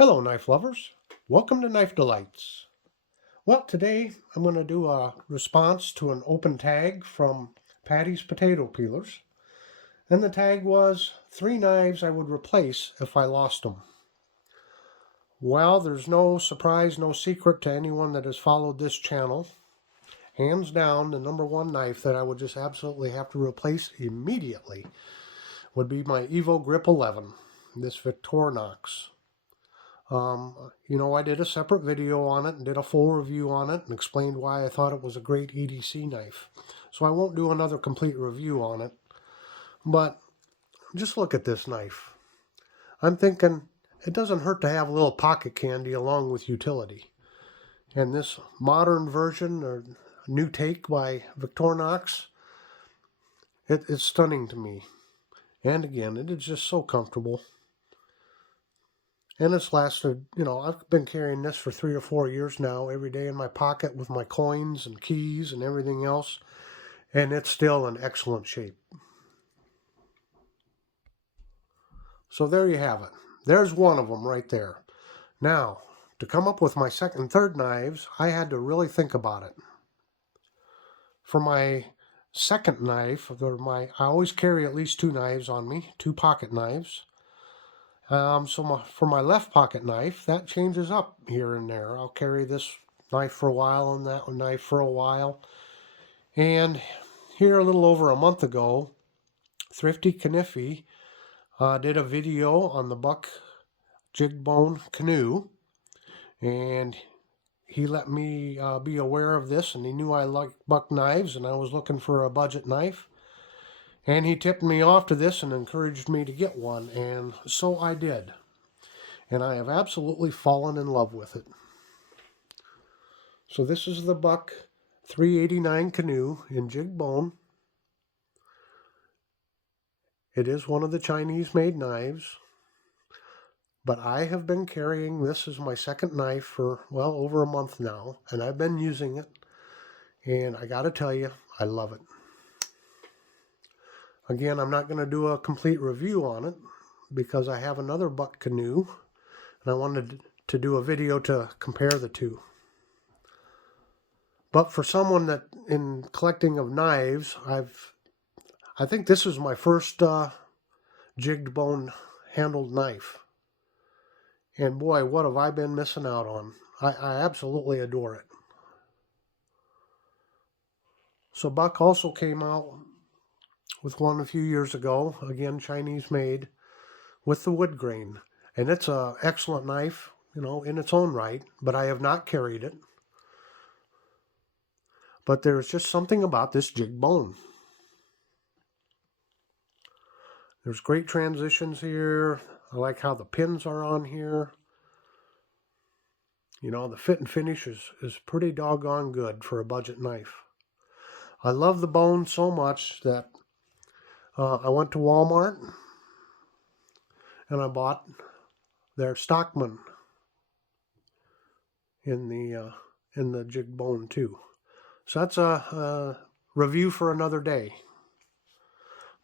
Hello, knife lovers. Welcome to Knife Delights. Well, today I'm going to do a response to an open tag from Paddy's potato peelers. And the tag was 3 knives I would replace if I lost them. Well, there's no surprise, no secret to anyone that has followed this channel. Hands down, the number one knife that I would just absolutely have to replace immediately would be my Evo Grip 11, this Victorinox. I did a separate video on it and did a full review on it and explained why I thought it was a great EDC knife. So I won't do another complete review on it. But just look at this knife. I'm thinking it doesn't hurt to have a little pocket candy along with utility. And this modern version or new take by Victorinox, it's stunning to me. And again, it is just so comfortable. And it's lasted, I've been carrying this for 3 or 4 years now, every day in my pocket with my coins and keys and everything else. And it's still in excellent shape. So there you have it. There's one of them right there. Now, to come up with my second and third knives, I had to really think about it. For my second knife, I always carry at least 2 knives on me, 2 pocket knives. For my left pocket knife, that changes up here and there. I'll carry this knife for a while and that knife for a while. And here a little over a month ago, Thrifty Kniffy did a video on the buck jig bone canoe. And he let me be aware of this, and he knew I liked buck knives and I was looking for a budget knife. And he tipped me off to this and encouraged me to get one, and so I did. And I have absolutely fallen in love with it. So this is the buck 389 canoe in jig bone. It is one of the Chinese-made knives, but I have been carrying this as my second knife for, well, over a month now, and I've been using it, and I gotta tell you, I love it. Again, I'm not going to do a complete review on it because I have another buck canoe and I wanted to do a video to compare the two. But for someone that in collecting of knives, I think this is my first jigged bone handled knife. And boy, what have I been missing out on. I absolutely adore it. So Buck also came out with one a few years ago, again Chinese made, with the wood grain. And it's an excellent knife, in its own right, but I have not carried it. But there's just something about this jig bone. There's great transitions here. I like how the pins are on here. The fit and finish is pretty doggone good for a budget knife. I love the bone so much that I went to Walmart and I bought their Stockman in the jig bone too. So that's a review for another day.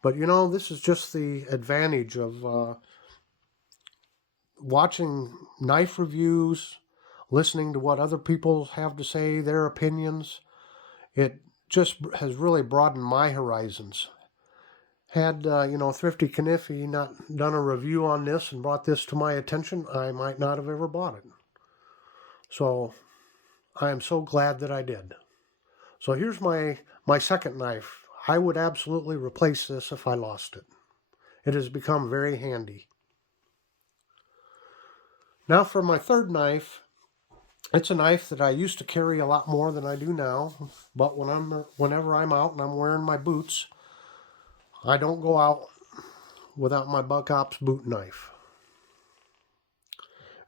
But this is just the advantage of watching knife reviews, listening to what other people have to say, their opinions. It just has really broadened my horizons. Had, Thrifty Kniffy not done a review on this and brought this to my attention, I might not have ever bought it. So I am so glad that I did. So here's my second knife. I would absolutely replace this if I lost it. It has become very handy. Now for my third knife, it's a knife that I used to carry a lot more than I do now, but whenever I'm out and I'm wearing my boots, I don't go out without my Buck Ops boot knife.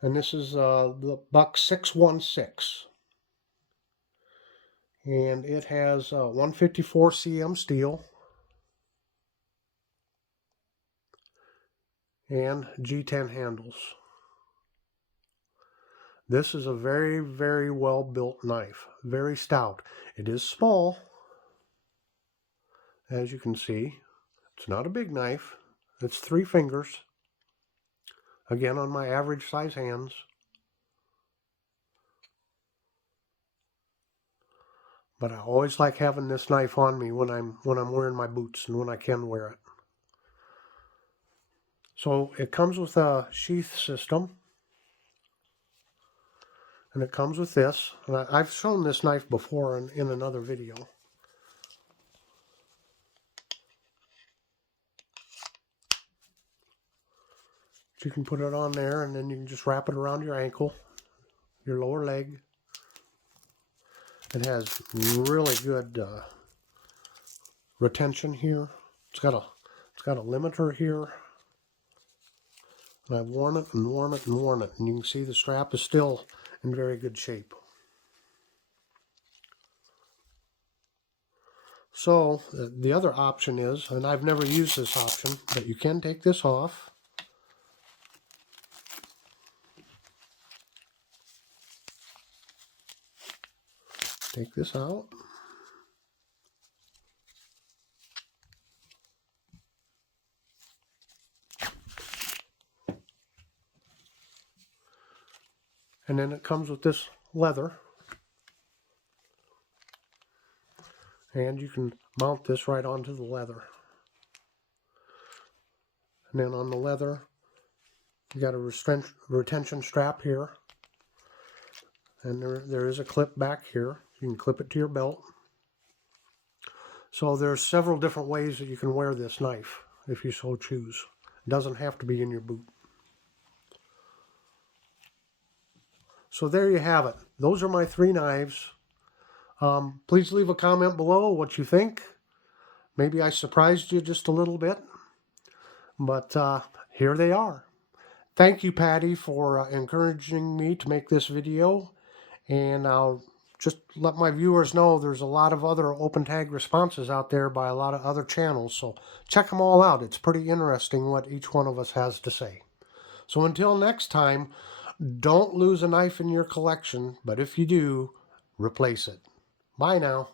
And this is the Buck 616. And it has 154 cm steel and G10 handles. This is a very, very well built knife, very stout. It is small, as you can see. It's not a big knife. It's 3 fingers. Again, on my average size hands. But I always like having this knife on me when I'm wearing my boots and when I can wear it. So it comes with a sheath system. And it comes with this. And I've shown this knife before in another video. You can put it on there and then you can just wrap it around your ankle, your lower leg. It has really good retention here. It's got a limiter here. And I've worn it and worn it and worn it. And you can see the strap is still in very good shape. So the other option is, and I've never used this option, but you can take this off. Take this out. And then it comes with this leather. And you can mount this right onto the leather. And then on the leather, you got a retention strap here. And there is a clip back here. You can clip it to your belt. So there's several different ways that you can wear this knife if you so choose. It doesn't have to be in your boot. So there you have it. Those are my 3 knives. Please leave a comment below what you think. Maybe I surprised you just a little bit. But here they are. Thank you, Paddy, for encouraging me to make this video. And I'll just let my viewers know there's a lot of other open tag responses out there by a lot of other channels. So check them all out. It's pretty interesting what each one of us has to say. So until next time, don't lose a knife in your collection. But if you do, replace it. Bye now.